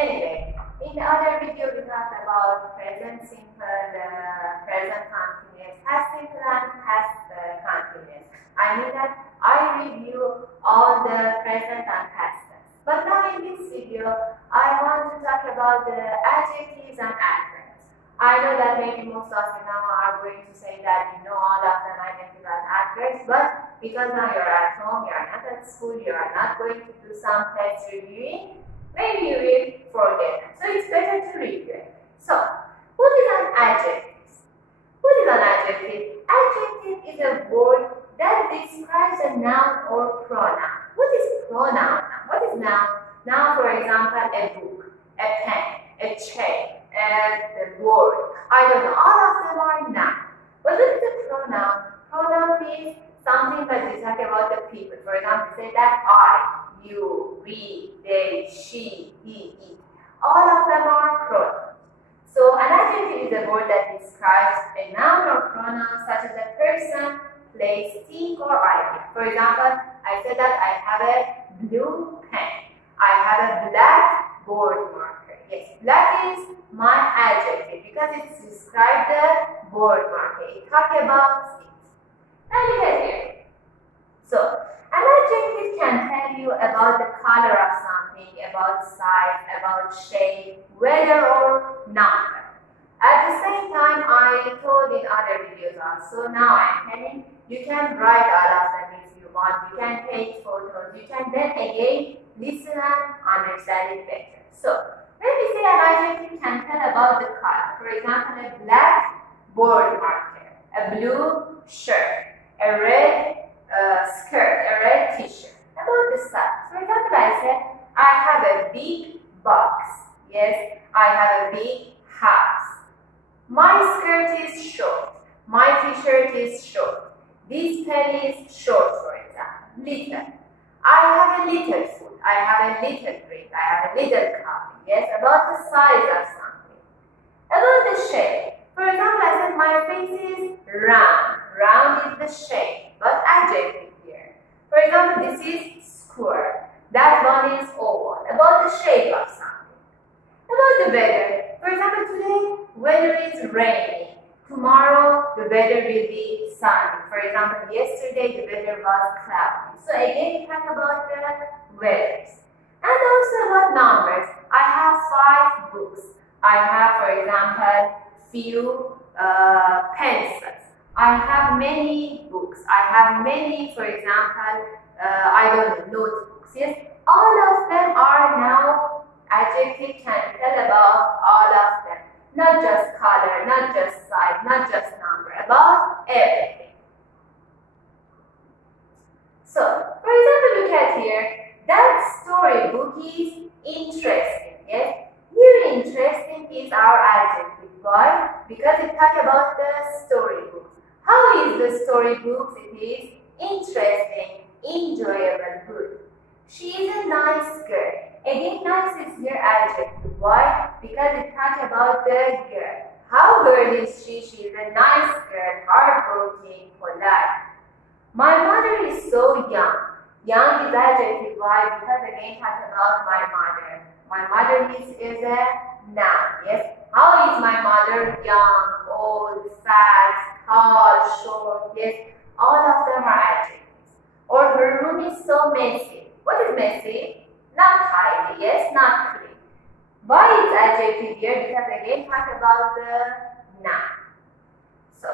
Anyway, in the other video we talked about present simple, present continuous, past simple and past continuous. I mean that I review all the present and past tense. But now in this video, I want to talk about the adjectives and adverbs. I know that maybe most of you now are going to say that you know all of them adjectives and adverbs, but because now you're at home, you're not at school, you are not going to do some test reviewing, maybe you will forget them. So it's better to review it. So, what is an adjective? What is an adjective? Adjective is a word that describes a noun or pronoun. What is pronoun? What is noun? Noun, for example, a book, a pen, a chair, the word. I don't know. All of them are noun. But what is a pronoun? Pronoun means something that we talk about the people. For example, say that I, you, we, they, she, he, it. All of them are pronouns. So an adjective is a word that describes a noun or pronoun such as a person, place, thing, or idea. For example, I said that I have a blue pen. I have a black board marker. Yes, black is my adjective because it describes the board marker. It talks about it. Now look at here. So, an adjective can tell you about the color of something, about size, about shape, weather, or number. At the same time, I told in other videos also, now I'm telling you can write all of them if you want, you can take photos, you can then again listen and understand it better. So, when we say an adjective can tell about the color, for example, a black board marker, a blue shirt, a red skirt, a red t-shirt. About the size, for example, I said, I have a big box. Yes, I have a big house. My skirt is short. My t-shirt is short. This pen is short, for example. Little. I have a little food. I have a little drink. I have a little coffee. Yes, about the size of something. About the shape. For example, I said my face is round. Round is the shape, but adjective here. For example, this is square. That one is oval. About the shape of something. About the weather. For example, today, weather is rainy. Tomorrow, the weather will be sunny. For example, yesterday, the weather was cloudy. So again, we talk about the weathers. And also about numbers. I have 5 books. I have, for example, few pencils. I have many books. I have many, for example, I don't know, notebooks. Yes, all of them are now adjective can tell about all of them. Not just color, not just size, not just number, about everything. So, for example, look at here. That storybook is interesting. Yes, here interesting is our adjective. Why? Because it talks about the storybook. How is the storybook? It is interesting, enjoyable, good. She is a nice girl. Again, nice is here adjective. Why? Because it talks about the girl. How girl is she? She is a nice girl, hardworking, polite. My mother is so young. Young is adjective. Why? Because again, talks about my mother. My mother is a noun. Yes. How is my mother? Young, old, fat, tall, short. Yes. All of them are adjectives. Or her room is so messy. What is messy? Not tidy. Yes, not clean. Why is adjective here? Because again, talk about the noun. So,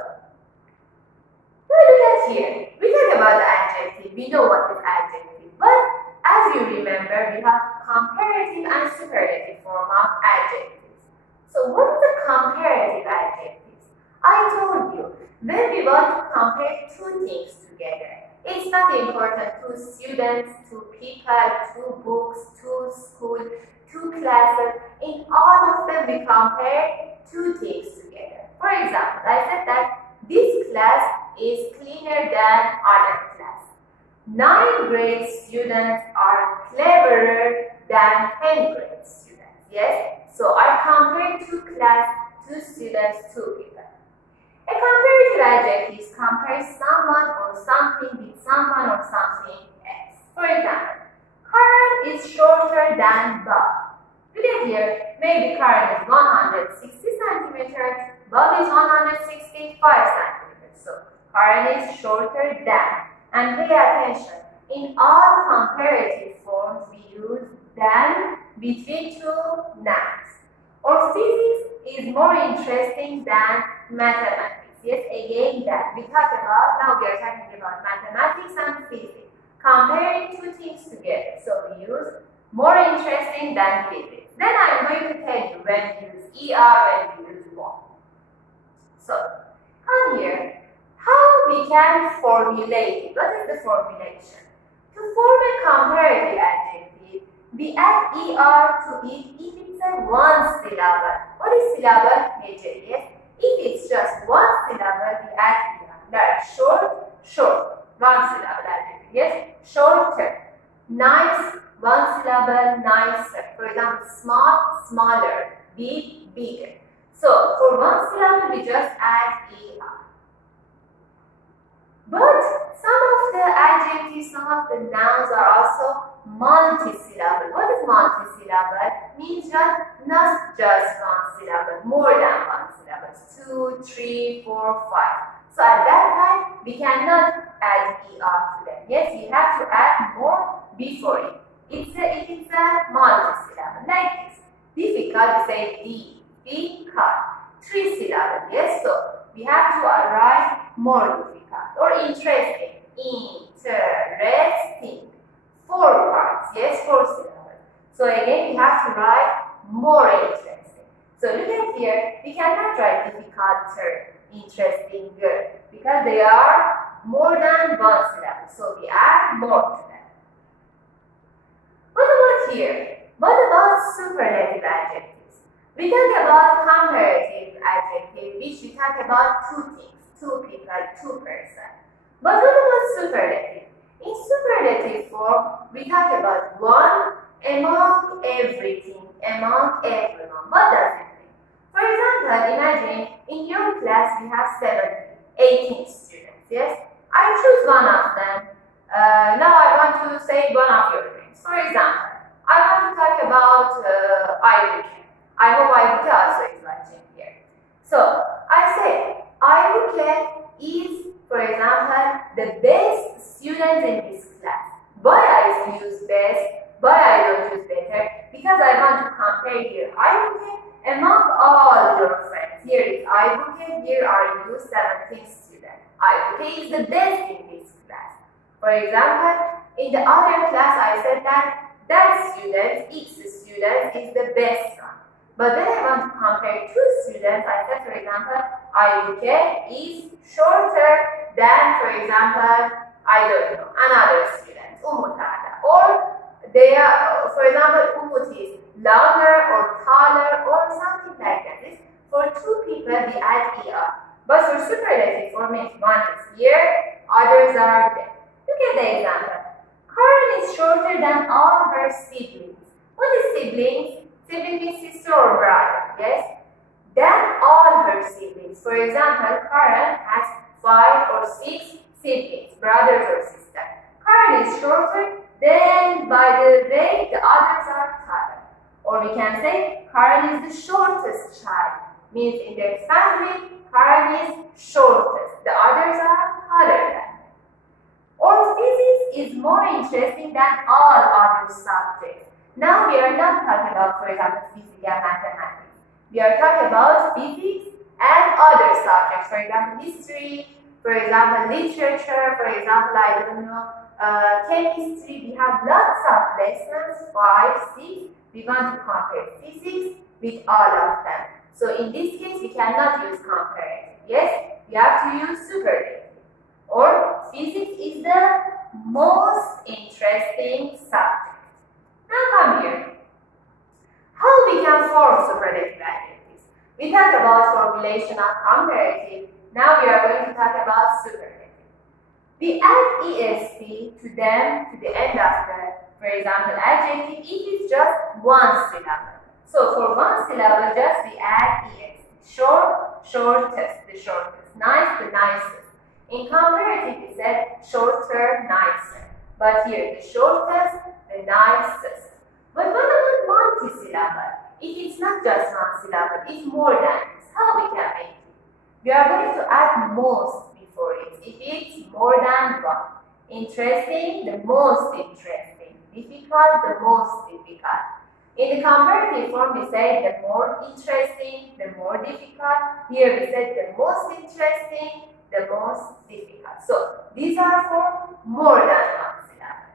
look at here. We talk about the adjective. We know what is adjective. But as you remember, we have comparative and superlative form of adjectives. So what is the comparative adjectives? I told you, when we want to compare two things together, it's not important, two students, two people, two books, two schools, two classes. In all of them, we compare two things together. For example, I said that this class is cleaner than other class. 9th grade students are cleverer than 10th grade students. Yes? So I compare two class, two students, two people. A comparative adjective compares someone or something with someone or something else. For example, Karan is shorter than Bob. Look at here, maybe Karen is 160 centimeters, Bob is 165 centimeters. So Karen is shorter than. And pay attention, in all comparative forms we use than between two nouns. Or physics is more interesting than mathematics. Yes, again that. We talk about, now we are talking about mathematics and physics. Comparing two things together. So we use more interesting than physics. Then I'm going to tell you when we use ER, when we use more. So, come here. How we can formulate it? What is the formulation? To form a comparative adjective, we add ER to it if it's a one syllable. What is syllable? Major, yes. If it's just one syllable, we add ER. Like short, short. One syllable adjective, yes. Shorter. Nice, one syllable, nicer. For example, small, smaller. Big, bigger. So, for one syllable, we just add ER. But some of the adjectives, some of the nouns are also multi-syllable. What is multi-syllable? Means just not just one syllable, more than one syllable. 2, 3, 4, 5. So at that time, we cannot add ER to them. Yes, we have to add more before it. If it's a multi-syllable, like this. Difficult, we say difficult. 3 syllables, yes, so we have to write more difficult. Or interesting, interesting. 4 parts, yes, 4 syllables. So again, we have to write more interesting. So look at here, we cannot write difficult, interesting, good, because they are more than one syllable. So we add more to them. What about here? What about superlative adjectives? We talk about comparative adjective, which we talk about two things. 2 people, 2 persons. But what about superlative? In superlative form, we talk about one among everything, among everyone. What does it mean? For example, imagine in your class we have 18 students, yes? I choose one of them. Now I want to say one of your friends. For example, I want to talk about Aybuke. I hope Aybuke also is watching here. So, I say, Aybuke is, for example, the best student in this class. Why I use best, why I don't use better? Because I want to compare here Aybuke among all your friends. Here is Aybuke, here are you 17 students. Aybuke is the best in this class. For example, in the other class I said that student, X student, is the best one. But when I want to compare 2 students, I said, for example, Aybuke is shorter than, for example, I don't know, another student, Umut. Or they are, for example, Umut is longer or taller or something like that. This, for 2 people, we add ER. But for superlative form, one is here, others are there. Look at the example. Karen is shorter than all her siblings. What is siblings? Sibling means sister or brother, yes? Than all her siblings. For example, Karen has 5 or 6 siblings, brothers or sisters. Karen is shorter, then by the way, the others are taller. Or we can say, Karen is the shortest child. Means in their family, Karen is shortest. The others are taller than them. Or physics is more interesting than all other subjects. Now we are not talking about, for example, physics and mathematics. We are talking about physics and other subjects. For example, history, for example, literature, for example, I don't know, chemistry. We have lots of lessons, 5, 6. We want to compare physics with all of them. So in this case, we cannot use comparative. Yes, we have to use superlative. Or physics is the most interesting subject. Now come here. How we can form superlative adjectives? We talked about formulation of comparative. Now we are going to talk about superlative. We add est to them to the end of the, for example, adjective if it's just one syllable. So for one syllable, just we add est. Short, shortest, the shortest. Nice, the nicest. In comparative, we said shorter, nicer. But here, the shortest, the nicest. But what about multi-syllable? If it's not just one syllable, it's more than this. How we can make it? We are going to add most before it. If it's more than one. Interesting, the most interesting. Difficult, the most difficult. In the comparative form, we say the more interesting, the more difficult. Here we said the most interesting, the most difficult. So these are for more than one syllable.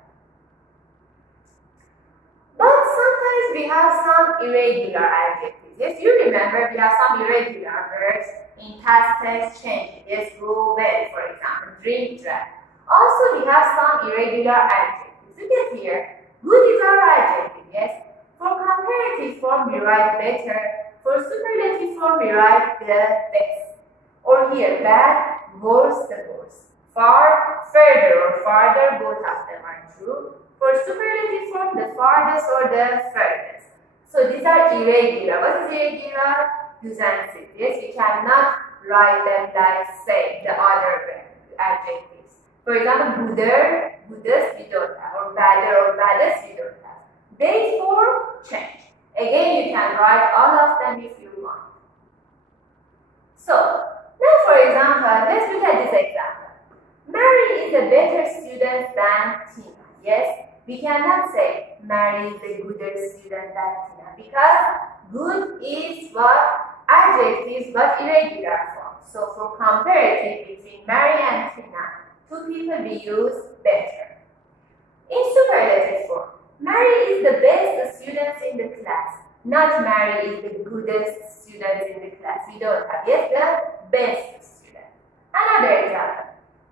But sometimes we have some irregular adjectives. Yes, you remember we have some irregular verbs in past tense change. Yes, go, well, for example, drink, drive. Also, we have some irregular adjectives. Look at here. Good is our adjective, yes. For comparative form, we write better. For superlative form, we write the best. Or here, bad, worse, the worst. Far, further, or farther, both of them are true. For superlative form, the farthest or the furthest. So these are irregular. What is irregular? Düzensiz. Yes, we cannot write them like, say, the other adjectives. For example, gooder, goodest, we don't have. Or badder or baddest, we don't have. Date form, change. Again, you can write all of them if you want. So, now for example, let's look at this example. Mary is a better student than Tina. Yes, we cannot say Mary is a gooder student than Tina because good is what? Adjectives but irregular form. So for comparative between Mary and Tina, two people we use better. In superlative form, Mary is the best student in the class. Not Mary is the goodest student in the class. We don't have. Yes, the best student. Another example.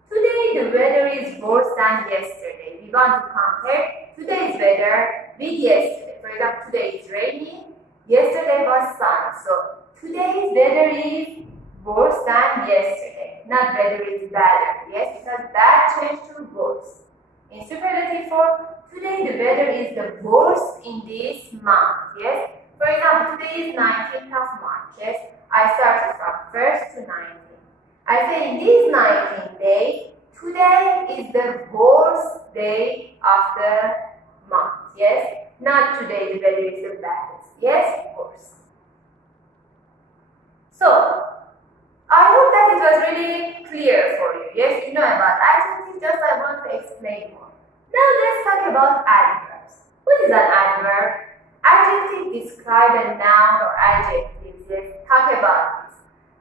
Today the weather is worse than yesterday. We want to compare today's weather with yesterday. For example, today is rainy. Yesterday was sunny. So today's weather is worse than yesterday. Not weather is better. Yes, because bad changed to worse. In superlative form, today the weather is the worst in this month. Yes. For example, today is 19th of March. Yes. I started from 1st to 19th. I say in these 19 days, today is the worst day of the month. Yes. Not today the weather is the baddest. Yes, worse. So, I hope that it was really clear for you. Yes, you know about adjectives, just I want to explain more. Now let's talk about adverbs. What is an adverb? Adjective describe a noun or adjective. Yes, talk about this.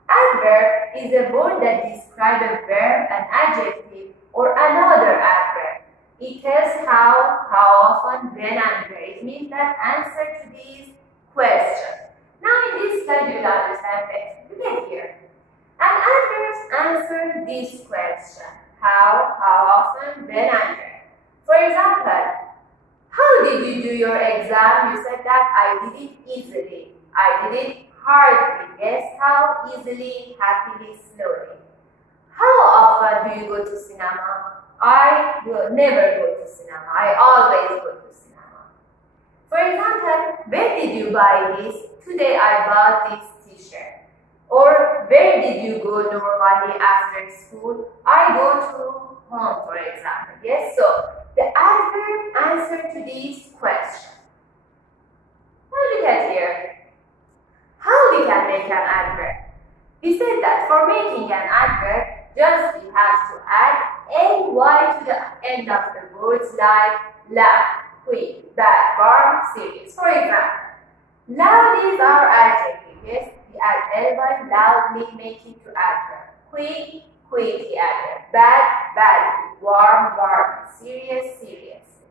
Adverb is a word that describes a verb, an adjective, or another adverb. It tells how often, when, and where. It means that answer to these questions. Now in this slide you will understand better. Look at here. And adverbs answer this question. How often, when, and where. For example, how did you do your exam? You said that I did it easily. I did it hardly. Yes, how easily, happily, slowly. How often do you go to cinema? I will never go to cinema. I always go to cinema. For example, when did you buy this? Today I bought this t-shirt. Or where did you go normally after school? I go to home, for example. Yes, so the adverb answer to these questions. Now look at here. How we can make an adverb? We said that for making an adverb, just we have to add AY to the end of the words like loud, quick, bad, warm, serious. For example, loud is our adjective. Yes, we add LY, loudly, making to adverb. Quick, quickly adverb. Bad, badly. Warm, warmly. Serious, seriously.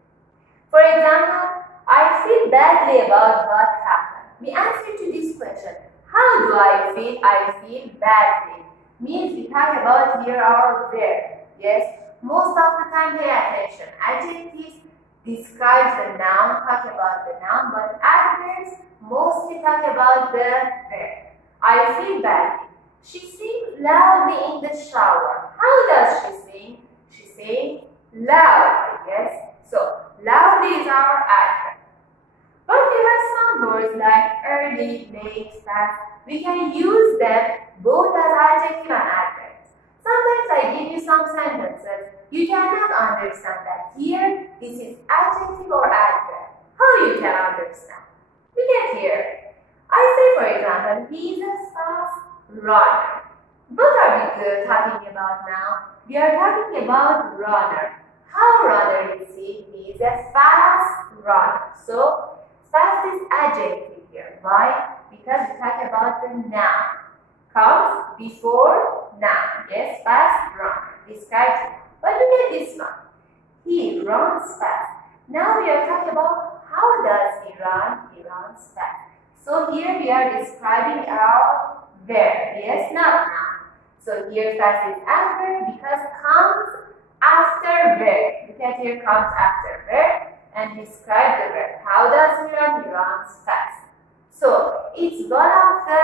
For example, I feel badly about what happened. We answer to this question. How do I feel? I feel badly. Means we talk about here our verb. Yes, most of the time pay attention. Adjectives describes the noun, talk about the noun, but adverbs mostly talk about the verb. I feel badly. She sings loudly in the shower. How does she sing? She sings loudly. Yes, so loudly is our adverb. But we have some words like early, late, fast. We can use them both as adjective and adverbs. Sometimes I give you some sentences. You cannot understand that here this is adjective or adverb. how you can understand. Look at here. I say, for example, he is a fast runner. What are we talking about now? We are talking about runner. How runner is he? He is a fast runner. So, fast is adjective here. Why? Because we talk about the noun. Comes before noun. Yes, fast runner. Describes it. But look at this one. He runs fast. Now we are talking about how does he run? He runs fast. So here we are describing our verb. Yes, not noun. So here fast is adverb because comes after verb. Look at here, comes after verb and describe the verb. How does he run? He runs fast. So it's one of the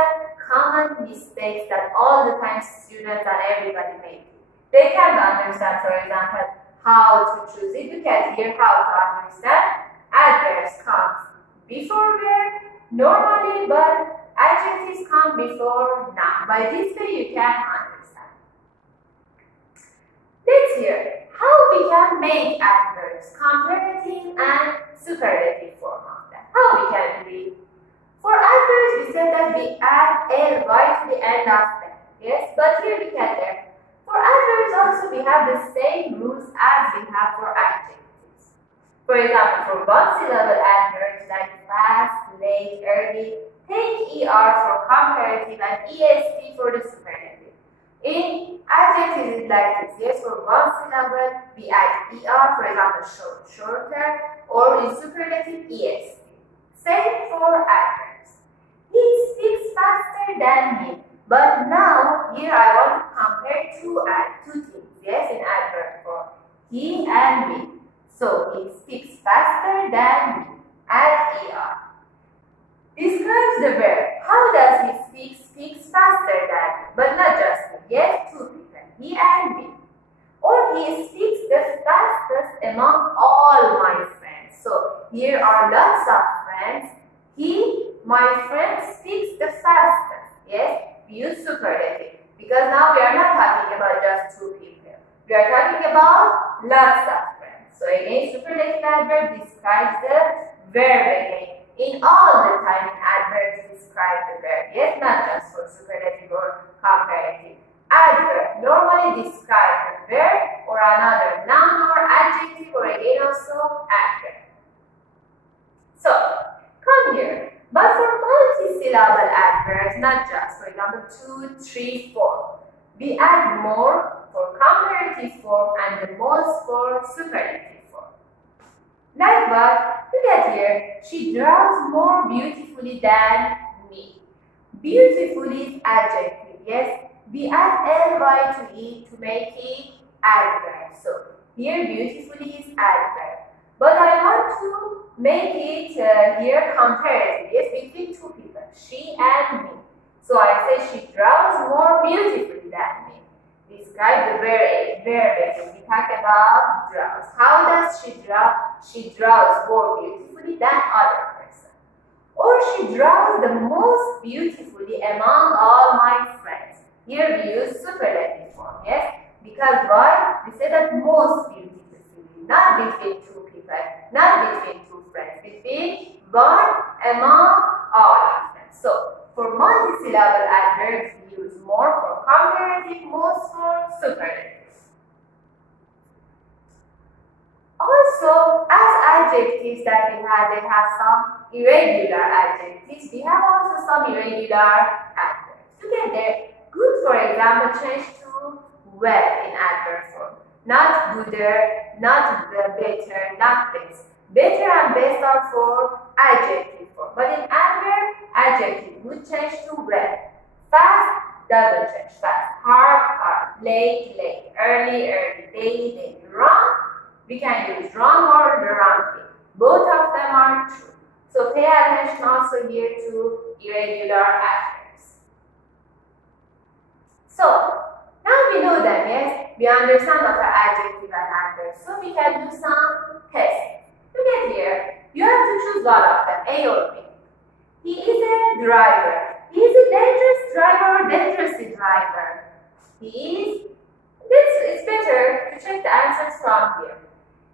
common mistakes that all the time students and everybody make. They can't understand, for example, how to choose it. Look at here how to understand. Adverbs comes before verb normally, but adjectives come before noun. By this way you can understand. Let's hear how we can make adverbs, comparative and superlative form of them. How we can do it? For adverbs we said that we add ly to the end of them. Yes, but here look at them. For adverbs also we have the same rules as we have for adjectives. For example, for one-syllable adverbs like fast, late, early, take er for comparative and est for the superlative. In adjectives it's like this. Yes, for one syllable we add er, for example, short, shorter, or in superlative est. Same for adverbs. He speaks faster than me. But now, here I want to compare two things, yes, in adverb form, he and me. So, he speaks faster than me, add er. Describes the verb. How does he speak? Speaks faster than me, but not just me, yes, two people, he and me. Or he speaks the fastest among all my friends. So, here are lots of friends. He, my friend, speaks the fastest, yes. Use superlative because now we are not talking about just two people. We are talking about lots of friends. So again, superlative adverb describes the verb again. In all the time, adverbs describe the verb. Yes, not just for superlative or comparative. Adverb normally describe the verb or another noun or adjective or again also adverb. So come here. But for multi-syllable adverbs, not just, for example, 2, 3, 4, we add more for comparative form and the most for superlative form. Like what? Look at here. She draws more beautifully than me. Beautifully is adjective, yes? We add ly to it to make it adverb. So, here beautifully is adverb. But I want to make it here comparative, yes, between two people, she and me. So I say she draws more beautifully than me. Describe the verb again. We talk about draws. How does she draw? She draws more beautifully than other person. Or she draws the most beautifully among all my friends. Here we use superlative form, yes? Because why? We say that most beautifully, not between two people, not between two friends, between one among all of them. So, for multi-syllable adverbs, we use more for comparative, most for superlative. Also, as adjectives that we have, they have some irregular adjectives. We have also some irregular adverbs. Look at there. Good, for example, change to well in adverb form. Not gooder, not better, not best. Better and best are for adjective form. But in adverb, adjective would change to well. Fast doesn't change. Fast. Hard, hard. Late, late. Early, early. Daily, daily. Wrong, we can use wrong or the wrong thing. Both of them are true. So pay attention also here to irregular adverbs. So, now we know them, yes? We understand what are adjective and adverbs. So we can do some tests. Look at here. You have to choose one of them, A or B. He is a driver. He is a dangerous driver or dangerous driver. He is, it's better to check the answers from here.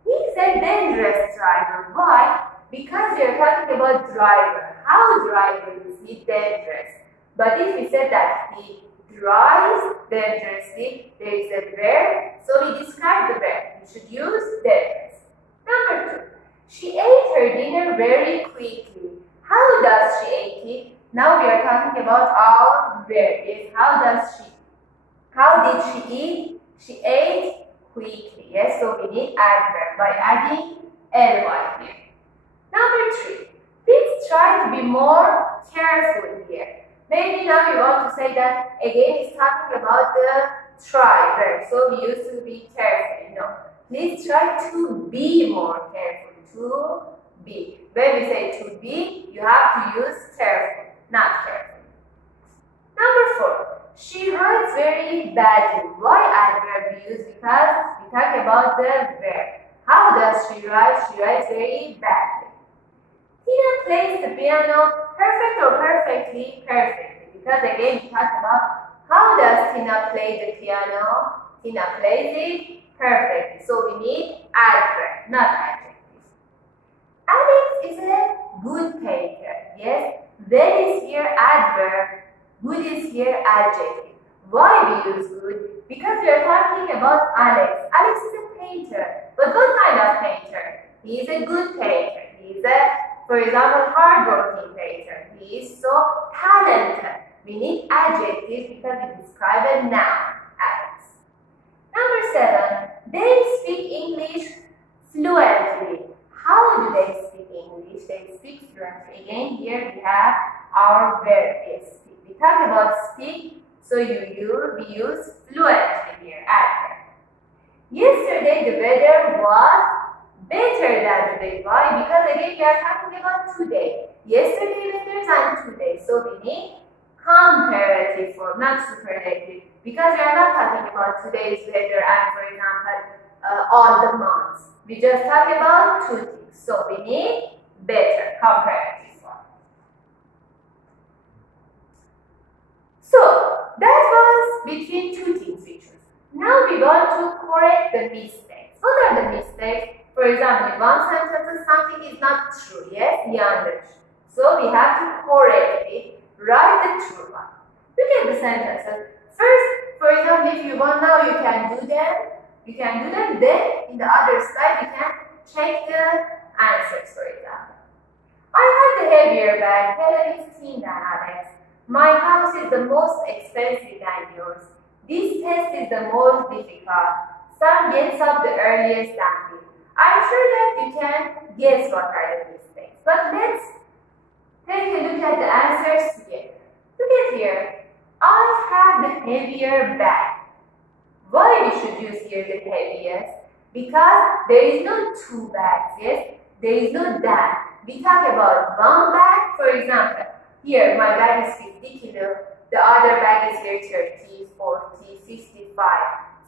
He is a dangerous driver. Why? Because we are talking about driver, how driver is dangerous. But if we said that he drives dangerously, there is a verb, so we describe the verb. We should use dangerous. Number 2, she ate her dinner very quickly. How does she eat it? Now we are talking about our verb. Yes, how did she eat? She ate quickly. Yes, so we need adverb by adding ly here. Number 3, please try to be more careful here. Maybe now you want to say that again it's talking about the try verb. So we used to be careful. No, please try to be more careful. To be. When we say to be, you have to use careful, not careful. Number 4, she writes very badly. Why adverb we use? Because we talk about the verb. How does she write? She writes very badly. Tina plays the piano perfect or perfectly? Perfectly. Because again we talk about how does Tina play the piano? Tina plays it perfectly. So we need adverb, not adjective. Alex is a good painter. Yes, when is here adverb, good is here adjective. Why we use good? Because we are talking about Alex. Alex is a painter. But what kind of painter? He is a good painter. He is a, for example, hardworking painter. He is so talented. We need adjective because we describe a noun, Alex. Number 7, they speak English fluently. How do they speak English? They speak fluently. Again, here we have our verb is speak. We talk about speak, so we use fluently here, adverb. Yesterday the weather was better than today. Why? Because again we are talking about today. Yesterday weather and today. So we need comparative form, not superlative. Because we are not talking about today's weather and, for example, all the months. We just talk about 2 things. So we need better, comparative form. So that was between 2 things we choose. Now we want to correct the mistakes. What are the mistakes? For example, in one sentence something is not true. Yes, yanlış. So we have to correct it. Write the true one. Look at the sentences. First, for example, if you want now, you can do them. Then in the other slide, you can check the answers, for example. I had the heavier bag. Kale is thin than Alex. My house is the most expensive than yours. This test is the most difficult. Sam gets up the earliest than me. I'm sure that you can guess what are the mistakes. But let's take a look at the answers together. Look at here. I have the heavier bag. Why we should use here the heaviest? Because there is no 2 bags, yes? There is no that. We talk about 1 bag, for example. Here, my bag is 50 kilo. The other bag is here 30, 40, 55.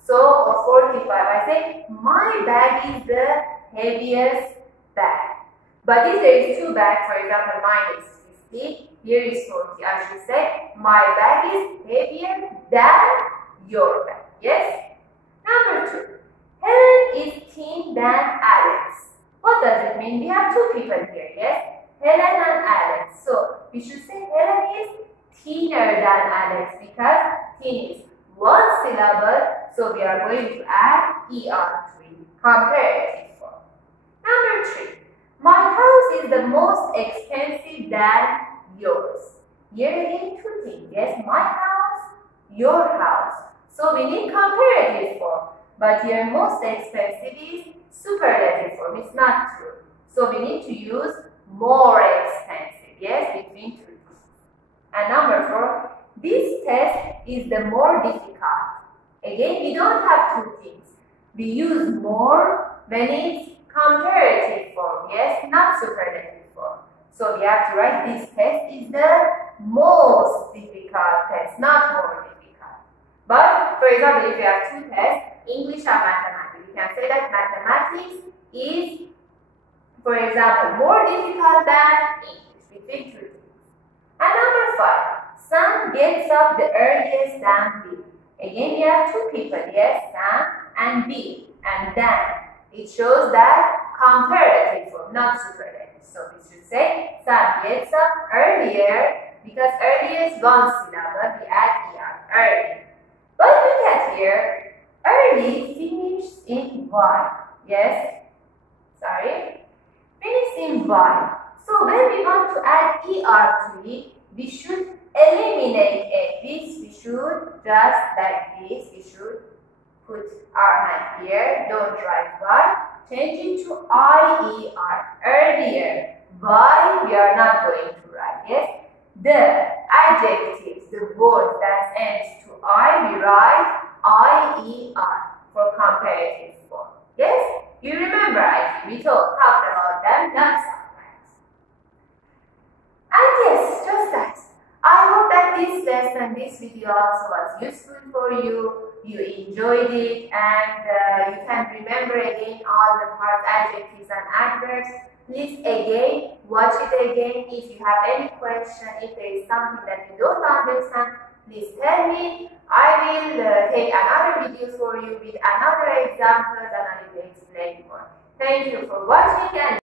So, or 45. I say, my bag is the heaviest bag. But if there is 2 bags, for example, mine is 50, here is 40. I should say, my bag is heavier than your bag. Yes? Number 2. Helen is thin than Alex. What does it mean? We have 2 people here, yes? Helen and Alex. So, we should say Helen is thinner than Alex because thin is 1 syllable. So, we are going to add er3. Comparative form. Number 3. My house is the most expensive than yours. Here again 2 things. Yes, my house, your house. So we need comparative form. But here most expensive is superlative form. It's not true. So we need to use more expensive. Yes, between 2 things. And number 4, this test is the more difficult. Again, we don't have 2 things. We use more when it's comparative form. Yes, not superlative form. So we have to write this test is the most difficult test, not more difficult. But for example, if you have 2 tests, English and mathematics, you can say that mathematics is, for example, more difficult than English, between 2 things. And number 5, Sam gets up the earliest than B. Again, we have 2 people, yes, Sam and B, and then. It shows that comparative form, not superlative. So we should say sapienza earlier, because earlier is one syllable, we add er, early. But look at here, early finishes in Y. Yes? Sorry? Finishes in Y. So when we want to add ER to it, we should eliminate a this. We should just like this. We should put our hand here. Don't write Y. Change it to IER. Earlier. Y we are not going to write. Yes. The adjectives, the words that ends to I, we write IER for comparative form. Yes. You remember, I think we talked about them last time. And yes, just that. I hope that this lesson, this video also was useful for you. You enjoyed it, and you can remember again all the parts, adjectives and adverbs. Please again, watch it again. If you have any question, if there is something that you don't understand, please tell me. I will take another video for you with another examples and I will explain more. Thank you for watching and